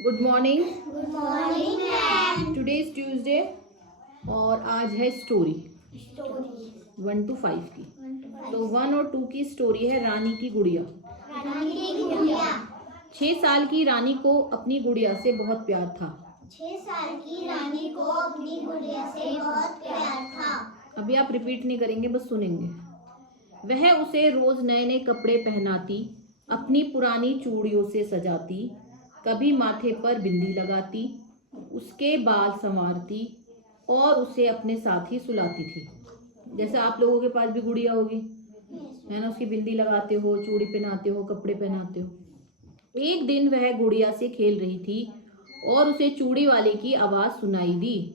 Good morning. Good morning ma'am. Today is Tuesday और आज है स्टोरी स्टोरी 1 to 5 की। तो 1 और 2 की स्टोरी है रानी की गुड़िया। रानी की गुड़िया। 6 साल की रानी को अपनी गुड़िया से बहुत प्यार था। 6 साल की रानी को अपनी गुड़िया से बहुत प्यार था। अभी आप रिपीट नहीं करेंगे, बस सुनेंगे। वह उसे रोज नए नए कपड़े पहनाती, अपनी पुरानी चूड़ियों से सजाती, कभी माथे पर बिंदी लगाती, उसके बाल संवारती और उसे अपने साथ ही सुलाती थी। जैसे आप लोगों के पास भी गुड़िया होगी, है ना, उसकी बिंदी लगाते हो, चूड़ी पहनाते हो, कपड़े पहनाते हो। एक दिन वह गुड़िया से खेल रही थी और उसे चूड़ी वाले की आवाज़ सुनाई दी।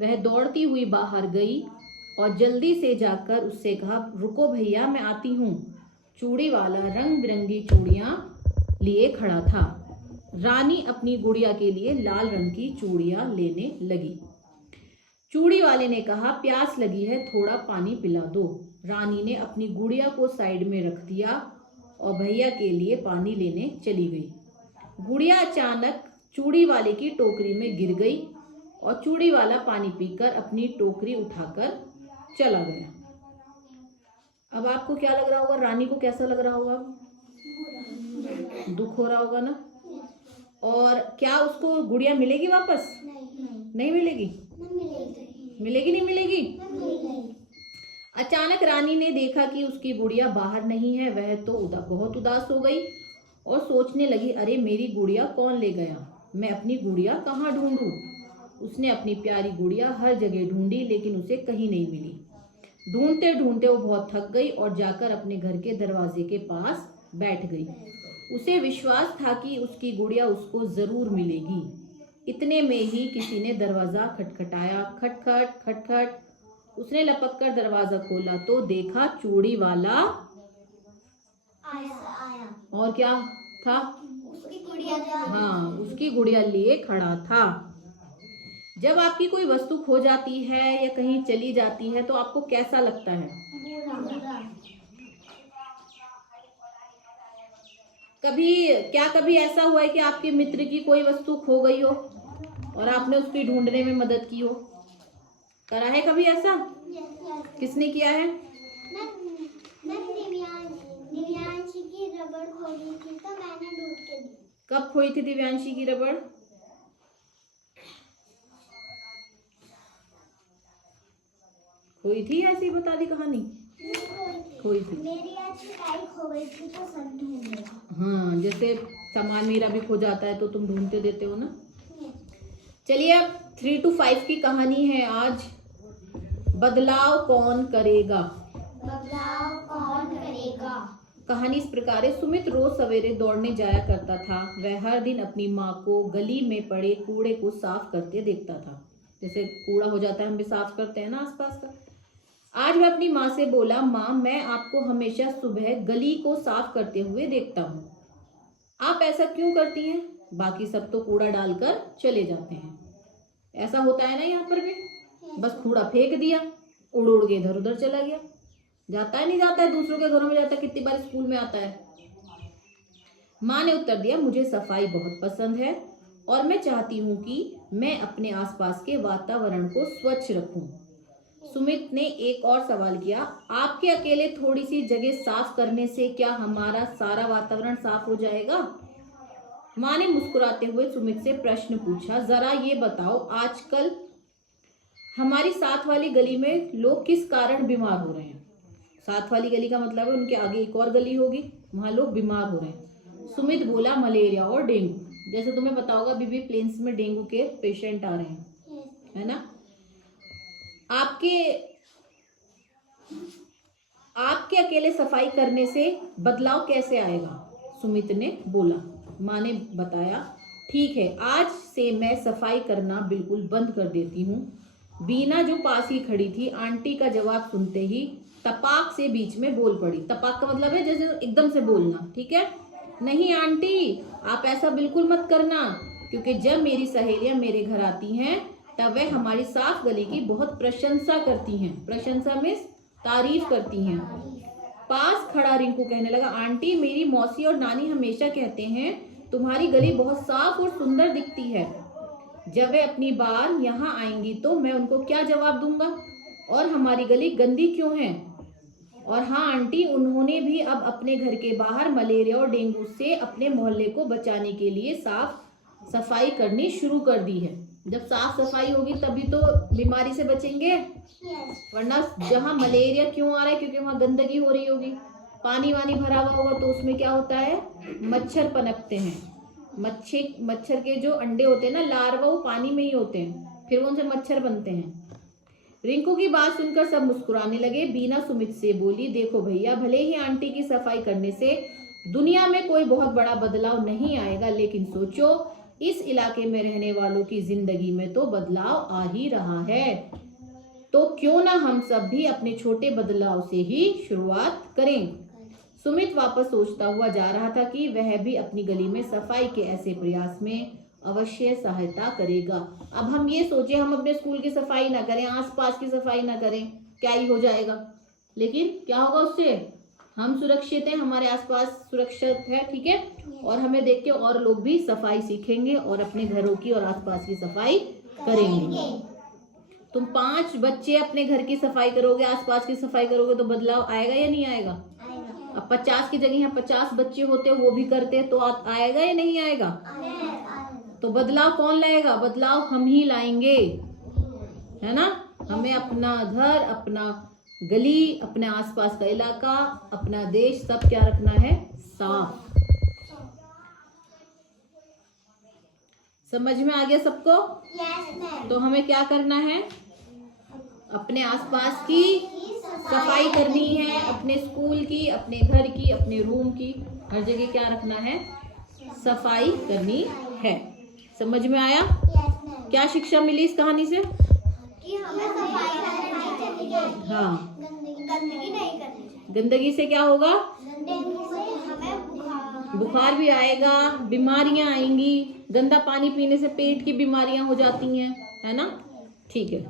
वह दौड़ती हुई बाहर गई और जल्दी से जाकर उससे कहा, रुको भैया, मैं आती हूँ। चूड़ी वाला रंग बिरंगी चूड़ियाँ लिए खड़ा था। रानी अपनी गुड़िया के लिए लाल रंग की चूड़ियाँ लेने लगी। चूड़ी वाले ने कहा, प्यास लगी है, थोड़ा पानी पिला दो। रानी ने अपनी गुड़िया को साइड में रख दिया और भैया के लिए पानी लेने चली गई। गुड़िया अचानक चूड़ी वाले की टोकरी में गिर गई और चूड़ी वाला पानी पीकर अपनी टोकरी उठाकर चला गया। अब आपको क्या लग रहा होगा? रानी को कैसा लग रहा होगा? दुख हो रहा होगा ना। और क्या उसको गुड़िया मिलेगी वापस? नहीं मिलेगी। मिलेगी नहीं मिलेगी। अचानक रानी ने देखा कि उसकी गुड़िया बाहर नहीं है। वह तो बहुत उदास हो गई और सोचने लगी, अरे मेरी गुड़िया कौन ले गया? मैं अपनी गुड़िया कहाँ ढूंढूं? उसने अपनी प्यारी गुड़िया हर जगह ढूंढी, लेकिन उसे कहीं नहीं मिली। ढूंढते ढूंढते वो बहुत थक गई और जाकर अपने घर के दरवाजे के पास बैठ गई। उसे विश्वास था कि उसकी गुड़िया उसको जरूर मिलेगी। इतने में ही किसी ने दरवाजा खटखटाया। खटखट खटखट। उसने लपक कर दरवाजा खोला तो देखा चूड़ी वाला आया। और क्या था? उसकी गुड़िया था। हाँ, उसकी गुड़िया लिए खड़ा था। जब आपकी कोई वस्तु खो जाती है या कहीं चली जाती है तो आपको कैसा लगता है? बुरा। कभी ऐसा हुआ है कि आपके मित्र की कोई वस्तु खो गई हो और आपने उसकी ढूंढने में मदद की हो? करा है कभी ऐसा? किसने किया है? दिव्यांशी की रबड़ खो गई थी तो मैंने ढूंढ के दी। कब खोई थी दिव्यांशी की रबड़? खोई थी, ऐसी बता दी कहानी। खोई थी। मेरी आज टाई खो गई थी तो सब ढूंढ लिया। हाँ, जैसे सामान मेरा भी खो जाता है तो तुम ढूंढते देते हो ना। चलिए, अब 3 to 5 की कहानी है आज। बदलाव कौन करेगा? बदलाव कौन करेगा? कहानी इस प्रकार है। सुमित रोज सवेरे दौड़ने जाया करता था। वह हर दिन अपनी माँ को गली में पड़े कूड़े को साफ करते देखता था। जैसे कूड़ा हो जाता है, हम भी साफ करते हैं ना आसपास का। आज वह अपनी माँ से बोला, माँ, मैं आपको हमेशा सुबह गली को साफ करते हुए देखता हूँ। आप ऐसा क्यों करती हैं? बाकी सब तो कूड़ा डालकर चले जाते हैं। ऐसा होता है ना यहाँ पर भी। बस कूड़ा फेंक दिया, उड़ उड़ के इधर उधर चला गया। जाता है नहीं जाता है, दूसरों के घरों में जाता है। कितनी बार स्कूल में आता है। माँ ने उत्तर दिया, मुझे सफाई बहुत पसंद है और मैं चाहती हूँ कि मैं अपने आसपास के वातावरण को स्वच्छ रखूं। सुमित ने एक और सवाल किया, आपके अकेले थोड़ी सी जगह साफ करने से क्या हमारा सारा वातावरण साफ हो जाएगा? माँ ने मुस्कुराते हुए सुमित से प्रश्न पूछा, जरा ये बताओ, आजकल हमारी साथ वाली गली में लोग किस कारण बीमार हो रहे हैं? साथ वाली गली का मतलब है उनके आगे एक और गली होगी, वहां लोग बीमार हो रहे हैं। सुमित बोला, मलेरिया और डेंगू। जैसे तुम्हें पता होगा, बीबी प्लेन्स में डेंगू के पेशेंट आ रहे हैं, है ना। आपके अकेले सफाई करने से बदलाव कैसे आएगा? सुमित ने बोला। माँ ने बताया, ठीक है, आज से मैं सफाई करना बिल्कुल बंद कर देती हूँ। बीना जो पास ही खड़ी थी, आंटी का जवाब सुनते ही तपाक से बीच में बोल पड़ी। तपाक का मतलब है जैसे एकदम से बोलना, ठीक है। नहीं आंटी, आप ऐसा बिल्कुल मत करना, क्योंकि जब मेरी सहेलियां मेरे घर आती हैं तब वह हमारी साफ गली की बहुत प्रशंसा करती हैं। प्रशंसा मीन्स तारीफ करती हैं। पास खड़ा रिंकू कहने लगा, आंटी, मेरी मौसी और नानी हमेशा कहते हैं तुम्हारी गली बहुत साफ और सुंदर दिखती है। जब वे अपनी बार यहाँ आएंगी तो मैं उनको क्या जवाब दूंगा? और हमारी गली गंदी क्यों है? और हाँ आंटी, उन्होंने भी अब अपने घर के बाहर मलेरिया और डेंगू से अपने मोहल्ले को बचाने के लिए साफ सफाई करनी शुरू कर दी है। जब साफ सफाई होगी तभी तो बीमारी से बचेंगे, वरना जहाँ मलेरिया क्यों आ रहा है? क्योंकि वहाँ गंदगी हो रही होगी, पानी वानी भरा हुआ होगा, तो उसमें क्या होता है? मच्छर पनपते हैं। मच्छर के जो अंडे होते हैं ना, लार्वा, वो पानी में ही होते हैं, फिर उनसे मच्छर बनते हैं। रिंकू की बात सुनकर सब मुस्कुराने लगे। बीना सुमित से बोली, देखो भैया, भले ही आंटी की सफाई करने से दुनिया में कोई बहुत बड़ा बदलाव नहीं आएगा, लेकिन सोचो, इस इलाके में रहने वालों की जिंदगी में तो बदलाव आ ही रहा है। तो क्यों ना हम सब भी अपने छोटे बदलाव से ही शुरुआत करें। सुमित वापस सोचता हुआ जा रहा था कि वह भी अपनी गली में सफाई के ऐसे प्रयास में अवश्य सहायता करेगा। अब हम ये सोचे हम अपने स्कूल की सफाई ना करें, आसपास की सफाई ना करें, क्या ही हो जाएगा? लेकिन क्या होगा उससे? हम सुरक्षित हैं, हमारे आसपास सुरक्षित है, ठीक है, और हमें देख के और लोग भी सफाई सीखेंगे और अपने घरों की और आसपास की सफाई करेंगे। तुम 5 बच्चे अपने घर की सफाई करोगे, आसपास की सफाई करोगे, तो बदलाव आएगा या नहीं आएगा? अब 50 की जगह यहाँ 50 बच्चे होते, वो भी करते, तो आएगा या नहीं आएगा? तो बदलाव कौन लाएगा? बदलाव हम ही लाएंगे, है ना? हमें अपना घर, अपना गली, अपने आसपास का इलाका, अपना देश, सब क्या रखना है? साफ। समझ में आ गया सबको? तो हमें क्या करना है? अपने आसपास की सफाई करनी है, अपने स्कूल की, अपने घर की, अपने रूम की, हर जगह क्या रखना है? सफाई करनी है। समझ में आया? क्या शिक्षा मिली इस कहानी से? कि हमें सफाई करनी चाहिए। हाँ, गंदगी नहीं करनी चाहिए। गंदगी से क्या होगा? डेंगू से हमें बुखार भी आएगा, बीमारियां आएंगी, गंदा पानी पीने से पेट की बीमारियां हो जाती हैं, है ना? ठीक है।